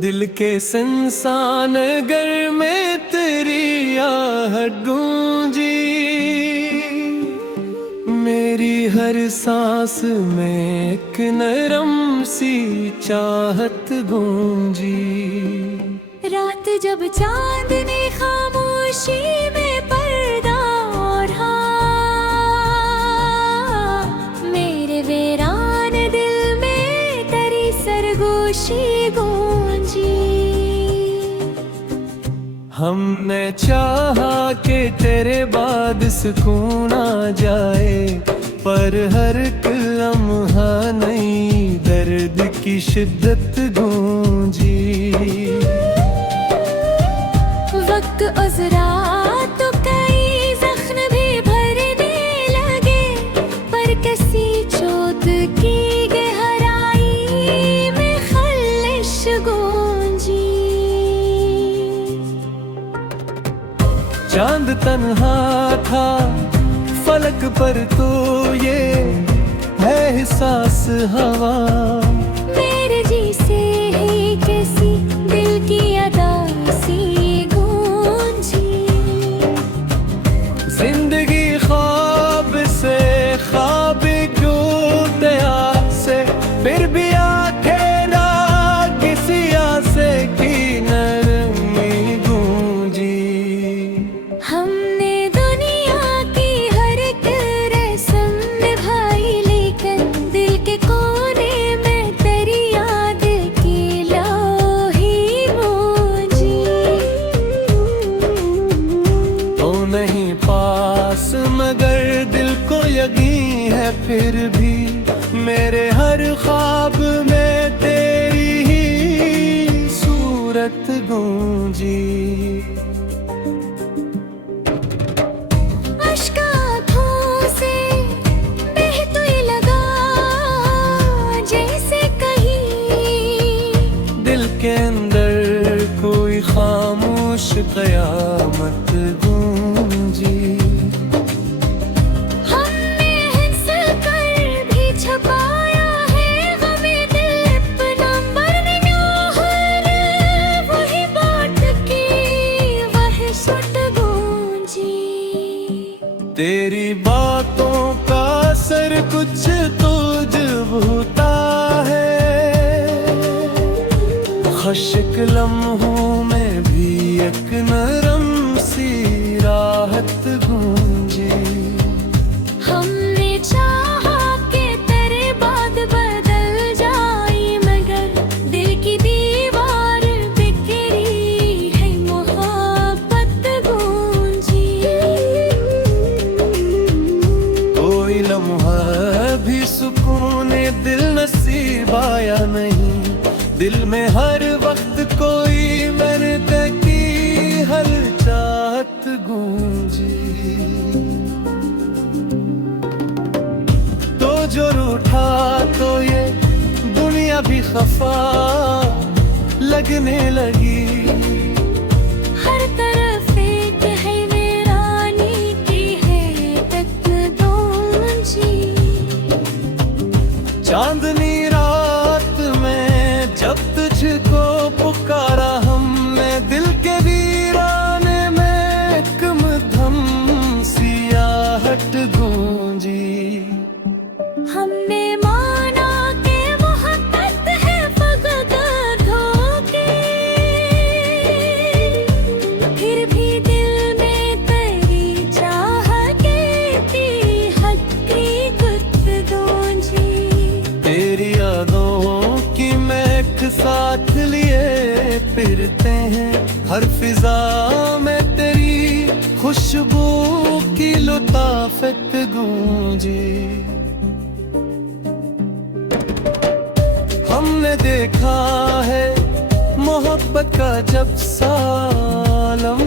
दिल के संसान घर में तेरी आहट गूंजी, मेरी हर सांस में एक नरम सी चाहत गूंजी। रात जब चांदनी खामोशी में पर्दा ओढ़ा, मेरे वीरान दिल में तेरी सरगोशी गूंजी। हमने चाहा कि तेरे बाद सुकून आ जाए, पर हर एक लम्हा नई दर्द की शिद्दत गूंजी। वक्त गुज़रा तो कई जख्म भी भरने लगे, पर किसी चोट की गहराई में खलिश गूंजी। चांद तन्हा था फलक पर तो ये है एहसास हवा, मेरे जी से ही किसी दिल की अदा सी गूंजी। जिंदगी ख्वाब से ख्वाब टूटे से, फिर भी आंखें ना किसी आसे की नरमी गूंजी। हमने दुनिया की हर एक रस्म निभाई, लेकिन दिल के कोने में तेरी याद की लोही गूंजी। तो नहीं पास मगर दिल को यकीन है, फिर भी मेरे हर ख्वाब में तेरी ही सूरत गूंजी। अश्क आँखों से बहते लगा, जैसे कहीं दिल के अंदर कोई खामोश कयामत गूंजी। हमने हंस कर भी छुपाया है गमे दिल अपना, मरने हर वही बात की वहशत गूंजी। तेरी बातों का असर कुछ तो जब होता है, खुश्क लम्हों में भी एक नरम सी राहत गूंजी। हमने चाहा कि तेरे बाद बदल जाए, मगर दिल की दीवार बिखरी है मोहब्बत गूंजी। कोई लम्हा भी सुकून दिल नसीब आया नहीं, दिल में हर वक्त कोई मरते की हर चाहत गूंजी। तो जो रूठा तो ये दुनिया भी खफा लगने लगी, हर तरफ एक है वीरानी की है तक गूंजी। चांदनी रात में जब तुझको पुकारा हमने, दिल के वीराने में एक मध्यम सी आहट गूंजी। हमने माना कि मोहब्बत है फकत धोखे, फिर भी दिल में तेरी चाहत की हकीकत गूंजी। तेरी यादों की महक साथ लिए फिरते हैं, हर फिजा में तेरी खुशबू की लुताफत गूंजी। हमने देखा है मोहब्बत का जब सालम,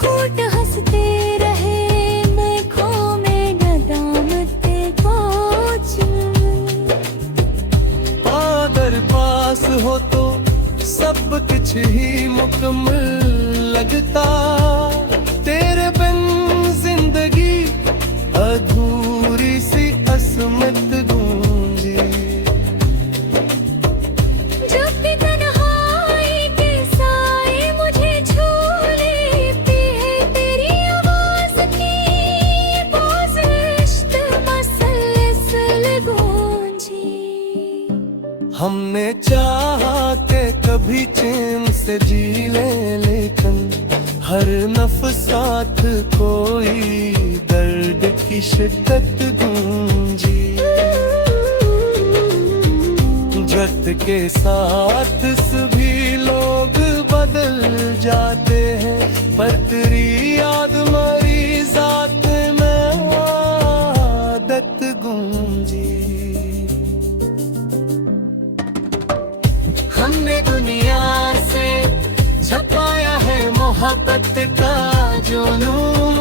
होठ हंसते रहे मैं खो में नदामत पहुंच। अगर पास हो तो सब कुछ ही मुकम्मल लगता, तेरे बिन जिंदगी अधूरी सी असमत गूंजी। ले, लेकिन हर नफ्सात कोई दर्द की शिद्दत गूंजी। वक्त के साथ सभी लोग बदल जाते हैं, पर तेरी याद मरी जात में आदत गूंजी। हमने दुनिया से छपाया है मोहब्बत का जुनून,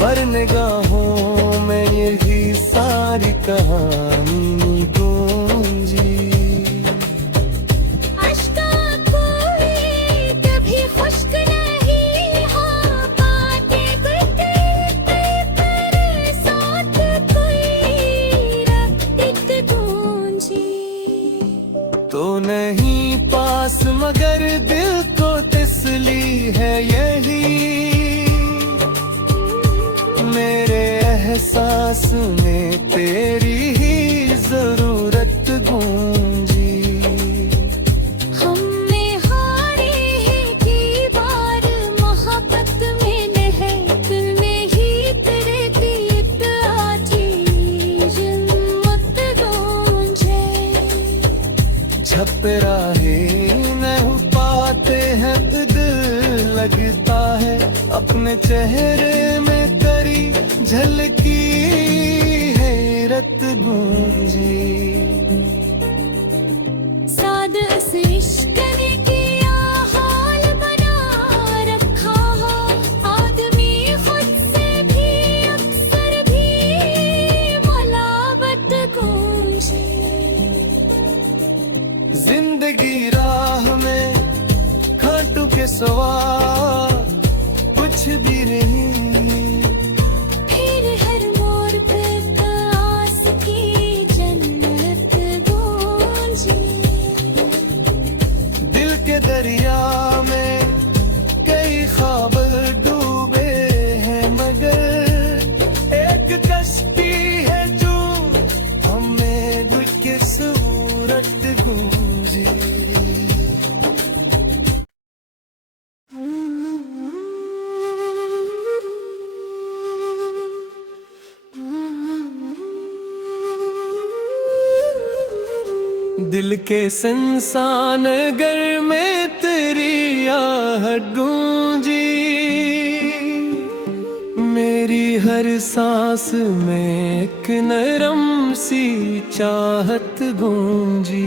पर निगाहों में यही सारी कहानी गूंजी। अश्का कोई कभी खुश्क नहीं हो पाते, गुजरते पर साथ कोई रात गूंजी। तो नहीं पास मगर दिल को तसली है यही, मेरे एहसास में तेरी ही जरूरत गूंजी। हमने हारे हैं की बार मोहब्बत में नहीं, दिल में ही तेरे दीप आजी हिम्मत गूंजे। छपराहे नहीं पाते हैं, दिल लगता है अपने चेहरे में करी झलकी हैरत गूंजी। साद इस इश्क ने किया हाल बना रखा हो, आदमी खुद से भी अक्सर भी मुलाबत गूंजे। जिंदगी राह में खाटू के सवा कुछ भी नहीं, फिर हर मोड़ पे आस की जन्नत गूंजी। दिल के दरिया में कई ख्वाब डूबे हैं, मगर एक कश्ती है जो हमें दुख की सूरत गूंजी। दिल के संसान घर में तेरी आहट गूंजी, मेरी हर सांस में एक नरम सी चाहत गूंजी।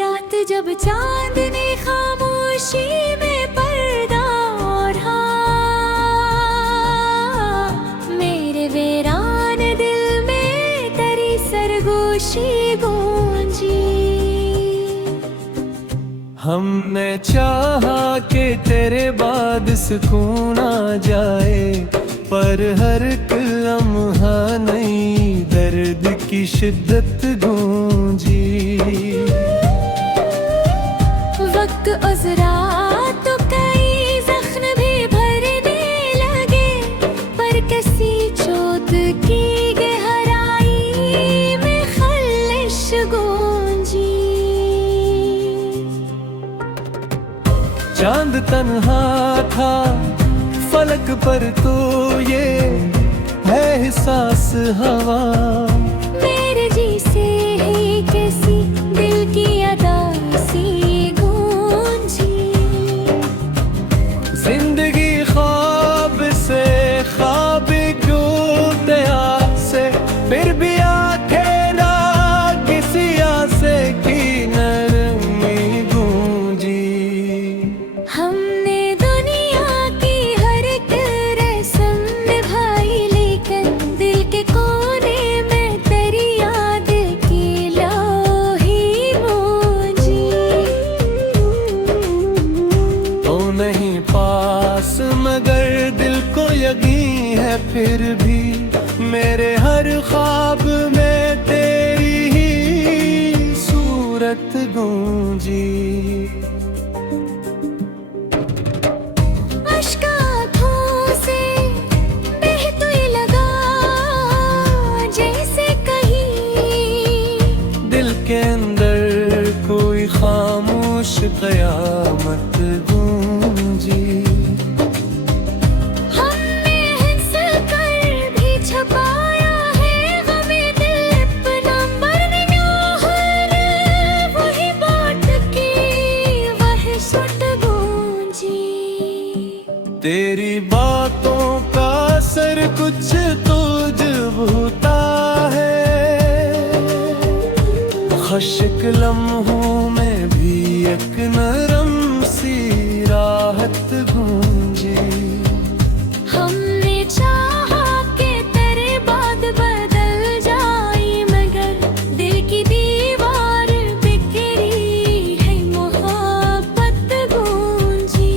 रात जब चांद ने खामोशी में पर्दा ओढ़ा, मेरे वीरान दिल में तेरी सरगोशी गूंजी। हमने चाहा कि तेरे बाद सुकून आ जाए, पर हर लम्हा नई दर्द की शिद्दत गूंजी। वक्त गुज़रा तो कई जख्म भी भरने लगे, पर किसी चोट की गहराई में खलिश गूंजी। चांद तन्हा था फलक पर, तो ये है एहसास हवा मेरे जी से ही कैसी दिल की अदा सी गूंजी। जिंदगी ख्वाब से ख्वाब डूबते से, फिर भी आंखें ना किसी आसे की नरमी गूंजी। हमने दुनिया की हर एक रस्म निभाई, लेकिन दिल के कोने में तेरी याद की लोही गूंजी। तो नहीं पास मगर दिल को यकीन है, फिर भी मेरे हर ख्वाब में तेरी ही सूरत गूंजी। अश्क आँखों से बह तो ये लगा जैसे कहीं दिल के अंदर कोई खामोश कया कयामत गूंजी। हमने हंस कर भी छपाया है गमे दिल अपना, मरने न्योहर वही बात की वहशत गूंजी। तेरी बातों का असर कुछ तुझबूता है, खुश्क लम्हों में भी एक नरम सी राहत गूंजी। हमने चाहा कि तेरे बाद बदल जाए, मगर दिल की दीवार बिखरी है मोहब्बत गूंजी।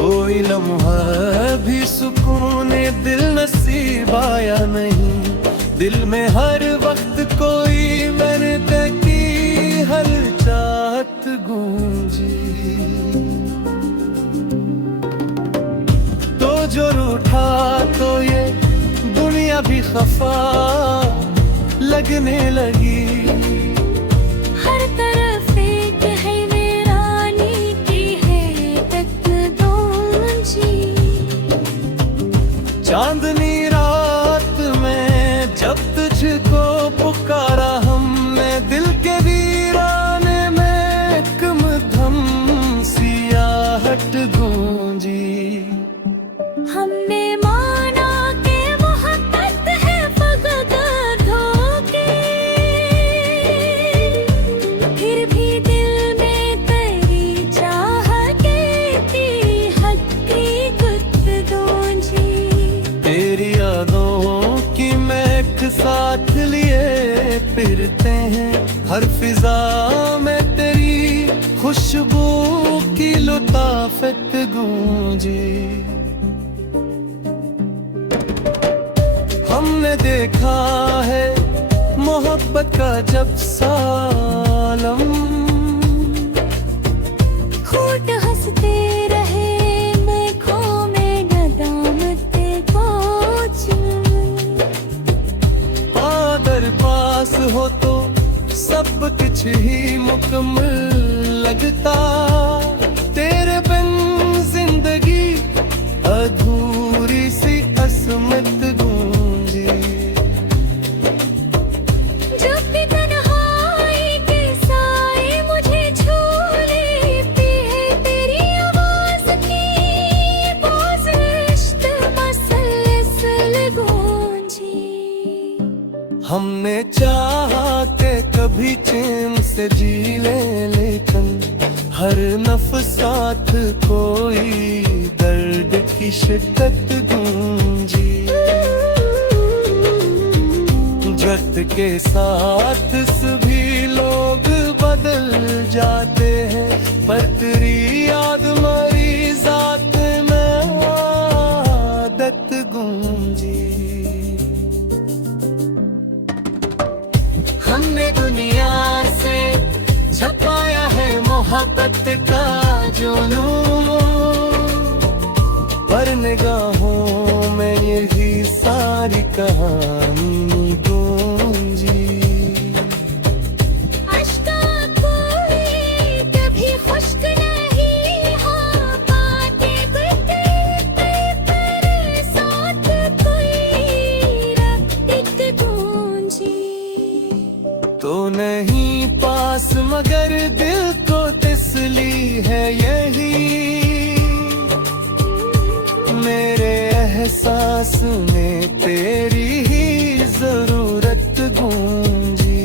कोई लम्हा भी सुकून दिल नसीब आया नहीं, दिल में हर वक्त कोई मैंने की हर चाहत गूंजी। तो जो रूठा तो ये दुनिया भी खफा लगने लगी। हर तरफ एक है वीरानी की है तक गूंजी। चांदनी रात में जब तुझको पुकारा हमने, दिल के वीराने में एक मध्यम सी आहट गूंजी। हमने माना कि मोहब्बत है फकत धोखे, फिर भी दिल में तेरी चाहत की हकीकत गूंजी। तेरी यादों की महक साथ लिए फिरते हैं, हर फिजा में तेरी खुशबू की लुताफत गूंजी। हमने देखा है मोहब्बत का जब सालम, होठ हंसते रहे मैं खो में नदामत पहुंच। आदर पास हो तो सब कुछ ही मुकम्मल लगता, तेरे बिन जिंदगी अधूरी सी असमत गूंजी। जब भी तन्हाई के साए मुझे छू लेती है, तेरी आवाज की बाज़िश्त मसलसल गूंजी। हमने चाहा के कभी चैन से जी ले, लेकिन हर नफ्स साथ कोई दर्द की शिद्दत गूंजी। वक्त के साथ सभी लोग बदल जाते हैं, पर तेरी याद मरी जात में आदत गूंजी। हमने दुनिया से छपाया है मोहब्बत का जुनून, पर निगाहों में यही सारी कहानी गूंजी। अश्का कोई कभी खुश्क नहीं हो पाते, पर साथ कोई रात गूंजी। तो नहीं पास मगर दिल को तसली है यही, मेरे एहसास में तेरी ही जरूरत गूंजी।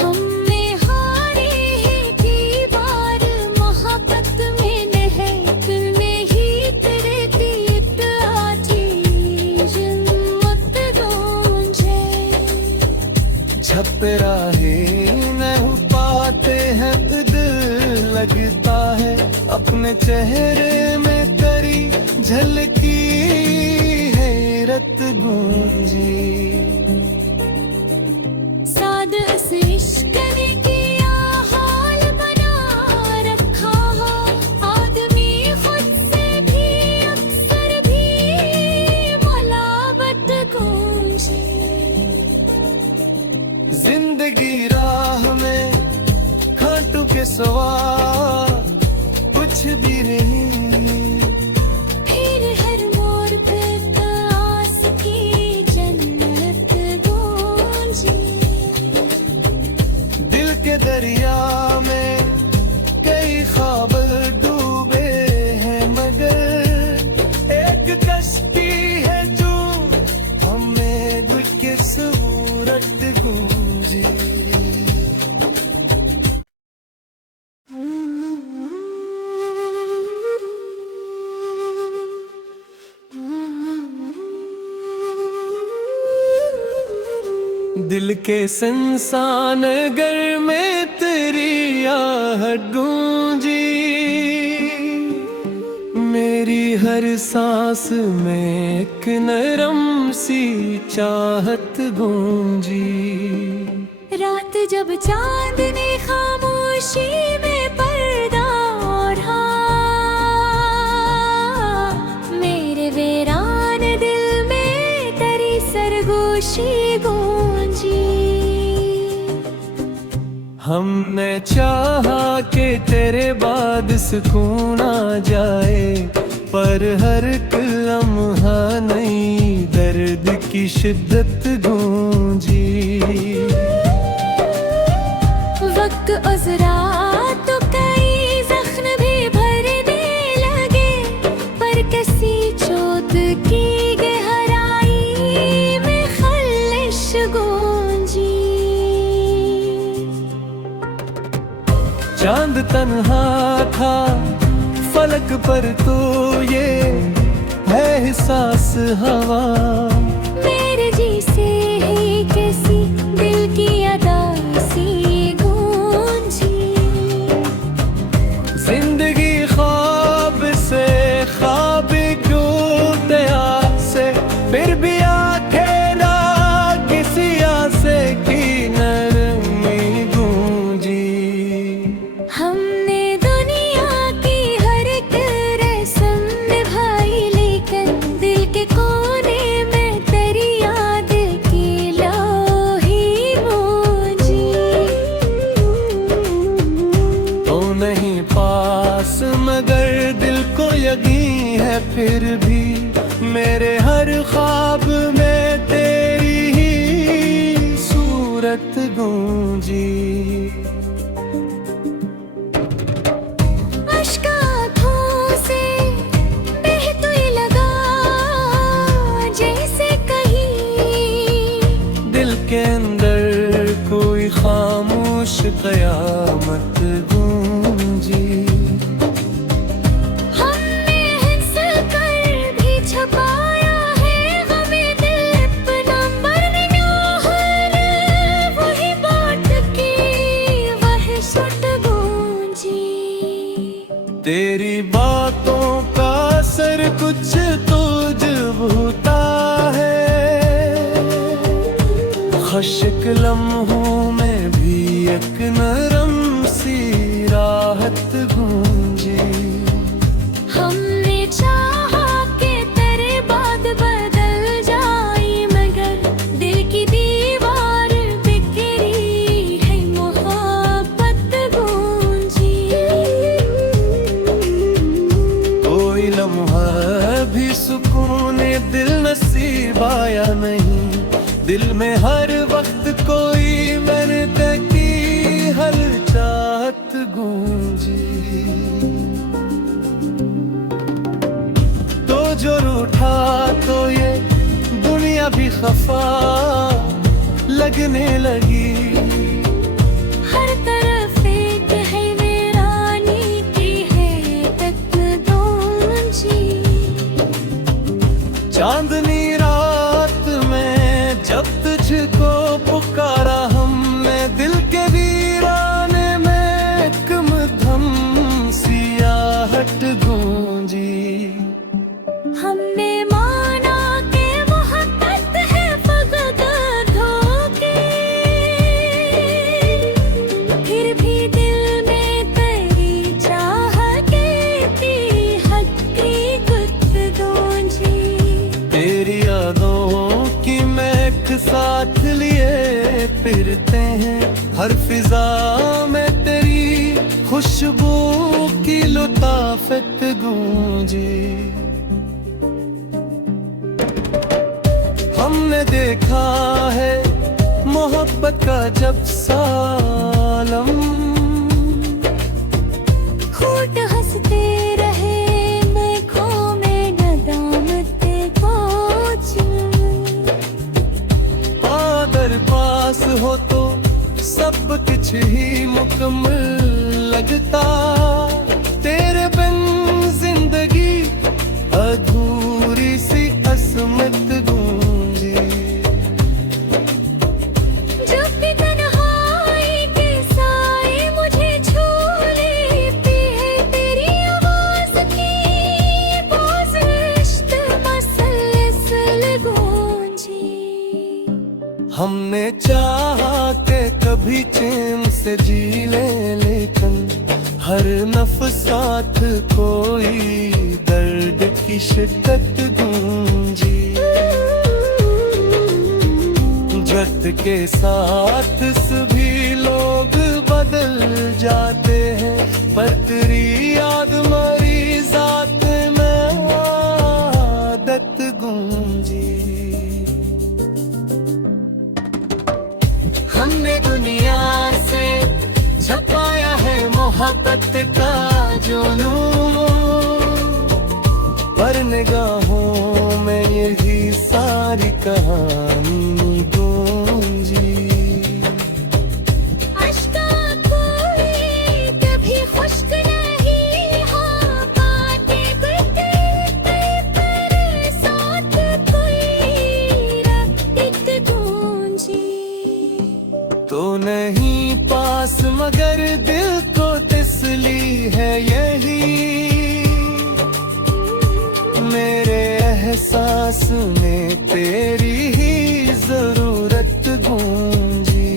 हमने हारे ही की बार मोहब्बत में नहीं, दिल में ही तेरे दीद आती जिल्लत गूंजे। छप राहे नहीं पाते हैं, दिल लगता है अपने चेहरे में तेरी झलकी हैरत गूंजी। साद से इश्क ने किया हाल बना रखा हो, आदमी खुद से भी अक्सर भी मुलाबत गूंजे। जिंदगी राह में सिवा कुछ भी नहीं। फिर हर मोड़ पे आस की जन्नत गूंजी। दिल के दरिया में कई ख्वाब डूबे हैं, मगर एक कश्ती है जो हमें दिल के सूरत गूंजी। दिल के संसान घर में तेरी आहट गूंजी, मेरी हर सांस में एक नरम सी चाहत गूंजी। रात जब चांदनी खामोशी में पर्दा ओढ़ा, मेरे वीरान दिल में तेरी सरगोशी गूंजी। हमने चाहा कि तेरे बाद सुकून आ जाए, पर हर एक लम्हा नई दर्द की शिद्दत गूंजी। वक्त गुज़रा तो कई जख्म भी भरने लगे, पर किसी चोट की गहराई में खलिश गूंजी। चांद तन्हा था फलक पर तो ये है एहसास हवा, मेरे जी से ही किसी दिल की अदा सी गूंजी। जिंदगी ख्वाब से ख्वाब डूबते से, फिर भी आंखें ना किसी आसे की नरमी गूंजी। हमने दुनिया की हर एक रस्म निभाई, लेकिन दिल के कोने में तेरी याद की लोही गूंजी। तो नहीं पास मगर दिल को यकीन है, फिर भी मेरे हर ख्वाब में तेरी ही सूरत गूंजी। अश्क आँखों से बह तो ये लगा, जैसे कहीं दिल के अंदर कोई खामोश कयामत गूंजी। हमने हंस कर भी छुपाया है गमे दिल अपना, मरने न्योहर वही बात की वहशत गूंजी। तेरी बातों का असर कुछ तो जब होता है, खुश्क लम्हों में भी एक नरम सी राहत गूंजी। हमने चाहा कि तेरे बाद बदल जाए, मगर दिल की दीवार बिखरी है मोहब्बत गूंजी। कोई लम्हा भी सुकून दिल नसीब आया नहीं, दिल में हर वक्त कोई मैंने की हर चाहत गूंजी। तो जो रूठा तो ये दुनिया भी खफा लगने लगी। हर तरफ एक है वीरानी की है तक गूंजी। चांदनी रात में जब तुझको पुकारा हमने, दिल के वीराने में एक मध्यम सी आहट गूंजी। हमने माना कि मोहब्बत है फकत धोखे, मुलाफत गूंजी। हमने देखा है मोहब्बत का जब सालम, होठ हंसते रहे मेघों में नदामत पहुंची। अगर पास हो तो सब कुछ ही मुकम्मल लगता, तेरे बिन जिंदगी अधूरी सी असमत गूंजी। जब भी तन्हाई के साए मुझे छू लेती है तेरी आवाज की बाज़िश्त मसलसल गूंजी। हमने चाहा के कभी चैन से जी ले, लेकिन हर नफ्स साथ कोई दर्द की शिद्दत गूंजी। जत के साथ सभी लोग बदल जाते हैं, पर तेरी याद मरी जात में आदत गूंजी। हमने दुनिया से छपाया है मोहब्बत का जो नूर, पर निगाहों में यही सारी कहानी गूंजी। अश्का कोई कभी खुश्क नहीं हो पाते, बिखरते पर साथ कोई रात गूंजी। तो नहीं पास मगर दिल को तसली है यही, मेरे एहसास में तेरी ही जरूरत गूंजी।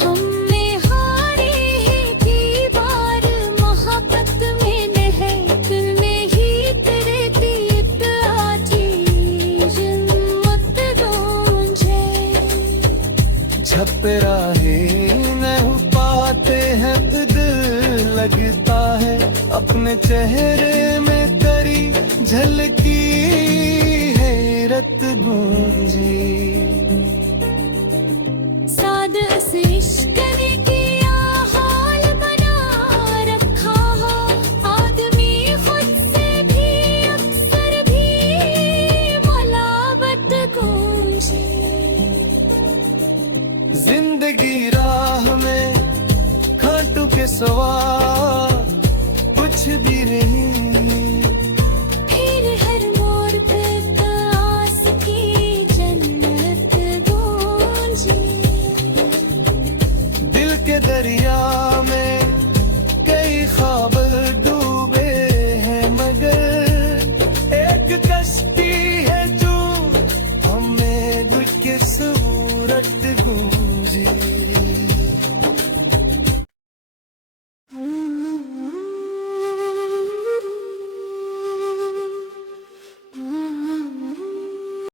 हमने हारे हैं की बार मोहब्बत में महफिल में ही तेरे दीप आजी जिल्लत गूंजे। छपराहे नहीं पाते हैं, दिल लगता है अपने चेहरे में तेरी झलकी हैरत गूंजी। साद से इश्क ने किया हाल बना रखा हो, आदमी खुद से भी अक्सर भी मुलावत गूंजे। जिंदगी राह में खाटू के सवा कुछ भी नहीं, फिर हर मोड़ पे आस की जन्नत गूंजी। दिल के दरिया में